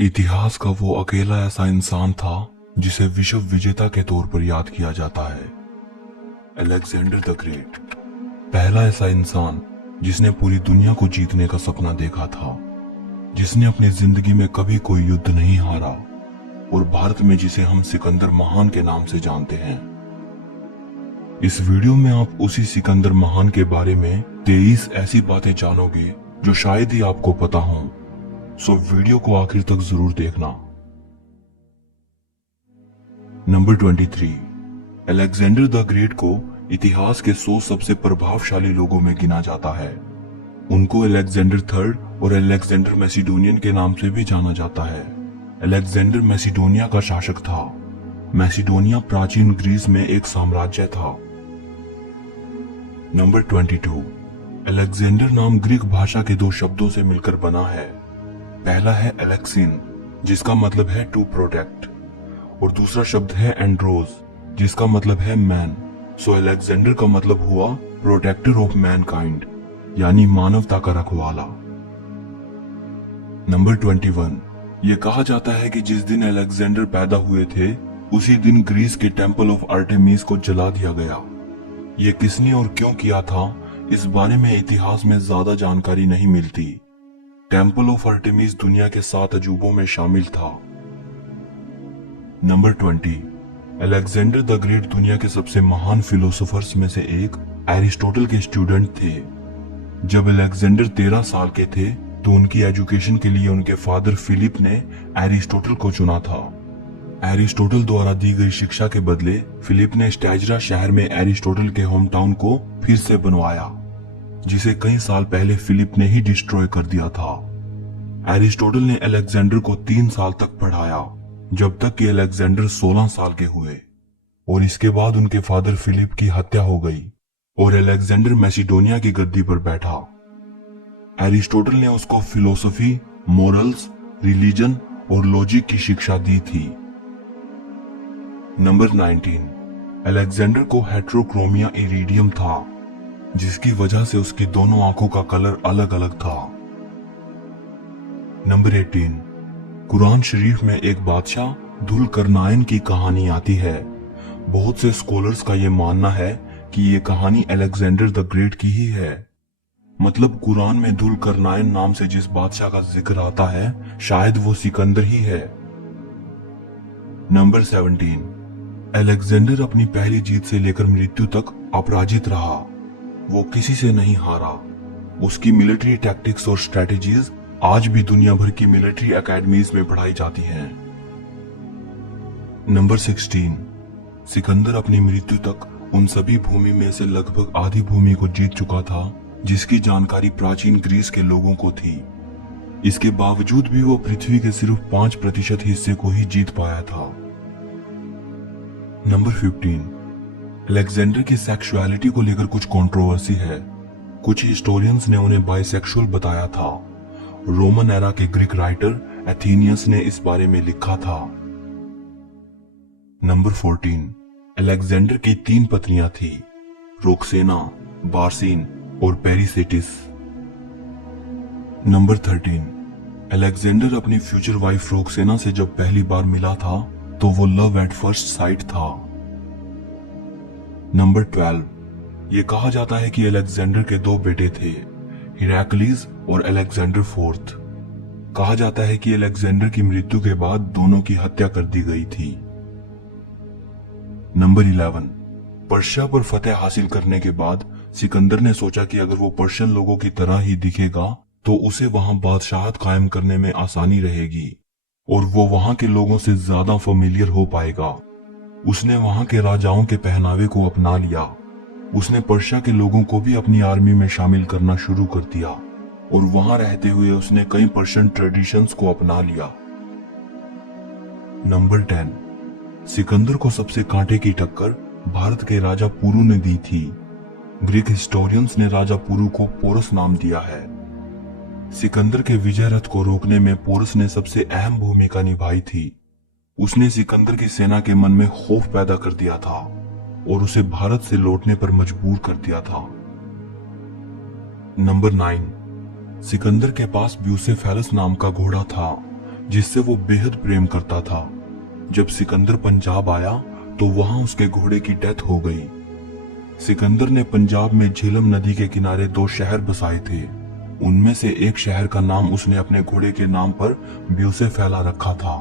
इतिहास का वो अकेला ऐसा इंसान था जिसे विश्व विजेता के तौर पर याद किया जाता है, अलेक्जेंडर द ग्रेट। पहला ऐसा इंसान जिसने पूरी दुनिया को जीतने का सपना देखा था, जिसने अपनी जिंदगी में कभी कोई युद्ध नहीं हारा और भारत में जिसे हम सिकंदर महान के नाम से जानते हैं। इस वीडियो में आप उसी सिकंदर महान के बारे में 23 ऐसी बातें जानोगे जो शायद ही आपको पता हों, सो वीडियो को आखिर तक जरूर देखना। नंबर 23, अलेक्जेंडर द ग्रेट को इतिहास के 100 सबसे प्रभावशाली लोगों में गिना जाता है। उनको अलेक्जेंडर थर्ड और अलेक्जेंडर मैसिडोनियन के नाम से भी जाना जाता है। अलेक्जेंडर मैसिडोनिया का शासक था। मैसिडोनिया प्राचीन ग्रीस में एक साम्राज्य था। नंबर 22, अलेक्जेंडर नाम ग्रीक भाषा के दो शब्दों से मिलकर बना है। पहला है एलेक्सिन, जिसका मतलब है टू प्रोटेक्ट, और दूसरा शब्द है एंड्रोस, जिसका मतलब है मैन। सो अलेक्जेंडर का मतलब हुआ प्रोटेक्टर ऑफ मैनकाइंड, यानी मानवता का रखवाला। नंबर 21, यह कहा जाता है कि जिस दिन अलेक्जेंडर पैदा हुए थे उसी दिन ग्रीस के टेंपल ऑफ आर्टेमिस को जला दिया गया। ये किसने और क्यों किया था, इस बारे में इतिहास में ज्यादा जानकारी नहीं मिलती। टेंपल ऑफ आर्टेमिस दुनिया के 7 अजूबों में शामिल था। नंबर 20, अलेक्जेंडर द ग्रेट दुनिया के सबसे महान फिलोसोफर्स में से एक एरिस्टोटल के स्टूडेंट थे। जब अलेक्जेंडर 13 साल के थे तो उनकी एजुकेशन के लिए उनके फादर फिलिप ने एरिस्टोटल को चुना था। एरिस्टोटल द्वारा दी गई शिक्षा के बदले फिलिप ने स्टैजरा शहर में एरिस्टोटल के होम टाउन को फिर से बनवाया, जिसे कई साल पहले फिलिप ने ही डिस्ट्रॉय कर दिया था। एरिस्टोटल ने अलेक्जेंडर को 3 साल तक पढ़ाया, जब तक कि अलेक्जेंडर 16 साल के हुए, और इसके बाद उनके फादर फिलिप की हत्या हो गई और अलेक्जेंडर मैसिडोनिया की गद्दी पर बैठा। एरिस्टोटल ने उसको फिलोसफी, मॉरल्स, रिलीजन और लॉजिक की शिक्षा दी थी। नंबर 19, अलेक्जेंडर को हेट्रोक्रोमिया इरिडियम था, जिसकी वजह से उसकी दोनों आंखों का कलर अलग अलग था। नंबर 18, कुरान शरीफ में एक बादशाह दुलकरनाइन की कहानी आती है। बहुत से स्कॉलर्स का यह मानना है कि यह कहानी अलेक्जेंडर द ग्रेट की ही है। मतलब कुरान में दुलकरनाइन नाम से जिस बादशाह का जिक्र आता है, शायद वो सिकंदर ही है। नंबर 17, अलेक्जेंडर अपनी पहली जीत से लेकर मृत्यु तक अपराजित रहा। वो किसी से नहीं हारा। उसकी मिलिट्री टैक्टिक्स और स्ट्रेटेजीज आज भी दुनिया भर की मिलिट्री एकेडमीज में पढ़ाई जाती हैं। नंबर 16, सिकंदर अपनी मृत्यु तक उन सभी भूमि में से लगभग आधी भूमि को जीत चुका था जिसकी जानकारी प्राचीन ग्रीस के लोगों को थी। इसके बावजूद भी वो पृथ्वी के सिर्फ 5% हिस्से को ही जीत पाया था। नंबर 15, अलेक्जेंडर की सेक्सुअलिटी को लेकर कुछ कंट्रोवर्सी है। कुछ हिस्टोरियंस ने उन्हें बाइसेक्सुअल बताया था। रोमन एरा के ग्रीक राइटर एथेनियस ने इस बारे में लिखा था। नंबर 14, अलेक्जेंडर की 3 पत्नियां थी, रोक्सेना, बार्सिन और पेरिसेटिस। नंबर 13, अलेक्जेंडर अपनी फ्यूचर वाइफ रोक्सेना से जब पहली बार मिला था तो वो लव एट फर्स्ट साइट था। नंबर 12, ये कहा जाता है कि अलेक्जेंडर के 2 बेटे थे, हिराक्लीज और अलेक्जेंडर फोर्थ। कहा जाता है कि अलेक्जेंडर की मृत्यु के बाद दोनों की हत्या कर दी गई थी। नंबर 11, पर्शिया पर फतेह हासिल करने के बाद सिकंदर ने सोचा कि अगर वो पर्शियन लोगों की तरह ही दिखेगा तो उसे वहां बादशाहत कायम करने में आसानी रहेगी और वो वहां के लोगों से ज्यादा फेमिलियर हो पाएगा। उसने वहां के राजाओं के पहनावे को अपना लिया। उसने पर्शिया के लोगों को भी अपनी आर्मी में शामिल करना शुरू कर दिया और वहां रहते हुए उसने कई पर्शियन ट्रेडिशंस को अपना लिया। नंबर 10, सिकंदर को सबसे कांटे की टक्कर भारत के राजा पुरु ने दी थी। ग्रीक हिस्टोरियंस ने राजा पुरु को पोरस नाम दिया है। सिकंदर के विजय रथ को रोकने में पोरस ने सबसे अहम भूमिका निभाई थी। उसने सिकंदर की सेना के मन में खौफ पैदा कर दिया था और उसे भारत से लौटने पर मजबूर कर दिया था। नंबर 9, सिकंदर के पास ब्यूसेफेलस नाम का घोड़ा था जिससे वो बेहद प्रेम करता था। जब सिकंदर पंजाब आया तो वहां उसके घोड़े की डेथ हो गई। सिकंदर ने पंजाब में झेलम नदी के किनारे 2 शहर बसाए थे। उनमें से एक शहर का नाम उसने अपने घोड़े के नाम पर ब्यूसे फैला रखा था।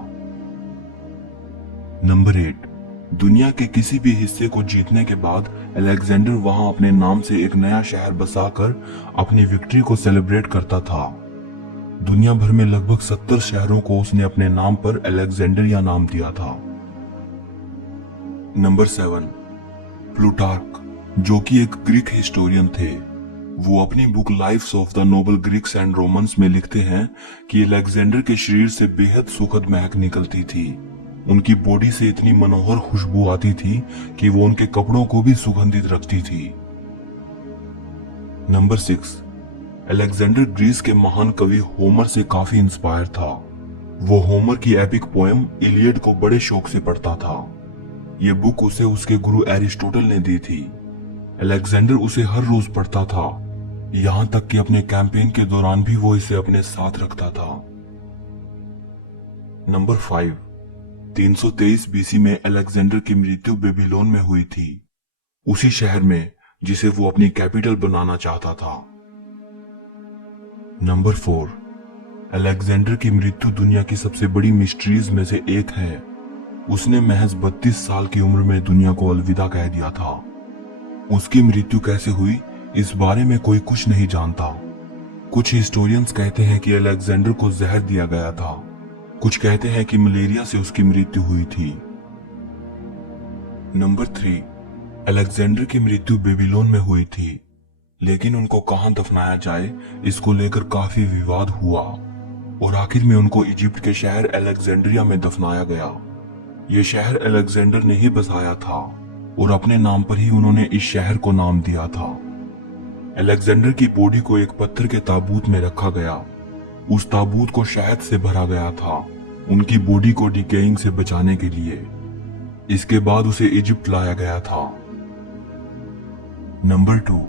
नंबर 8, दुनिया के किसी भी हिस्से को जीतने के बाद अलेक्जेंडर वहां अपने नाम से एक नया शहर बसाकर अपनी विक्ट्री को सेलिब्रेट करता था। दुनिया भर में लगभग 70 शहरों को उसने अपने नाम पर अलेक्जेंड्रिया नाम दिया था। नंबर 7, प्लूटार्क, जो कि एक ग्रीक हिस्टोरियन थे। वो अपनी book lifes of the noble Greeks and Romans में लिखते हैं कि अलेक्जेंडर के शरीर से बेहद सुखद महक निकलती थी। उनकी बॉडी से इतनी मनोहर खुशबू आती थी कि वो उनके कपड़ों को भी सुगंधित रखती थी। नंबर 6, अलेक्जेंडर ग्रीस के महान कवि होमर से काफी इंस्पायर था। वो होमर की एपिक पोएम इलियड को बड़े शौक से पढ़ता था। ये बुक उसे उसके गुरु एरिस्टोटल ने दी थी। अलेक्जेंडर उसे हर रोज पढ़ता था, यहां तक कि अपने कैंपेन के दौरान भी वो इसे अपने साथ रखता था। नंबर 5, 323 बीसी में अलेक्जेंडर की मृत्यु बेबीलोन में हुई थी, उसी शहर में जिसे वो अपनी कैपिटल बनाना चाहता था। नंबर 4, अलेक्जेंडर की मृत्यु दुनिया की सबसे बड़ी मिस्ट्रीज में से एक है। उसने महज 32 साल की उम्र में दुनिया को अलविदा कह दिया था। उसकी मृत्यु कैसे हुई, इस बारे में कोई कुछ नहीं जानता। कुछ हिस्टोरियंस कहते हैं कि अलेक्जेंडर को जहर दिया गया था, कुछ कहते हैं कि मलेरिया से उसकी मृत्यु हुई थी। नंबर 3, अलेक्जेंडर की मृत्यु बेबीलोन में हुई थी, लेकिन उनको कहां दफनाया जाए इसको लेकर काफी विवाद हुआ और आखिर में उनको इजिप्ट के शहर अलेक्जेंड्रिया में दफनाया गया। यह शहर अलेक्जेंडर ने ही बसाया था और अपने नाम पर ही उन्होंने इस शहर को नाम दिया था। अलेक्जेंडर की बॉडी को एक पत्थर के ताबूत में रखा गया। उस ताबूत को शहद से भरा गया था, उनकी बॉडी को डिकेइंग से बचाने के लिए। इसके बाद उसे इजिप्ट लाया गया था। नंबर 2,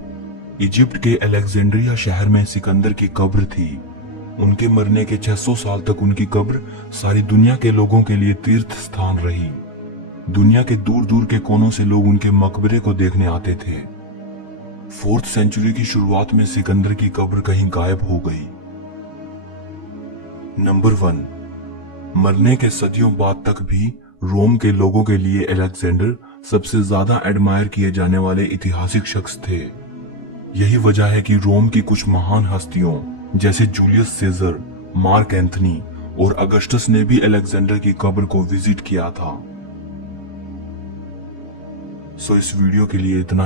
इजिप्ट के अलेक्जेंड्रिया शहर में सिकंदर की कब्र थी। उनके मरने के 600 साल तक उनकी कब्र सारी दुनिया के लोगों के लिए तीर्थ स्थान रही। दुनिया के दूर दूर के कोनों से लोग उनके मकबरे को देखने आते थे। 4th सेंचुरी की शुरुआत में सिकंदर की कब्र कहीं गायब हो गई। नंबर 1, मरने के सदियों बाद तक भी रोम के लोगों के लिए अलेक्जेंडर सबसे ज्यादा एडमायर किए जाने वाले ऐतिहासिक शख्स थे। यही वजह है कि रोम की कुछ महान हस्तियों जैसे जूलियस सीजर, मार्क एंथनी और अगस्टस ने भी अलेक्जेंडर की कब्र को विजिट किया था। सो इस वीडियो के लिए इतना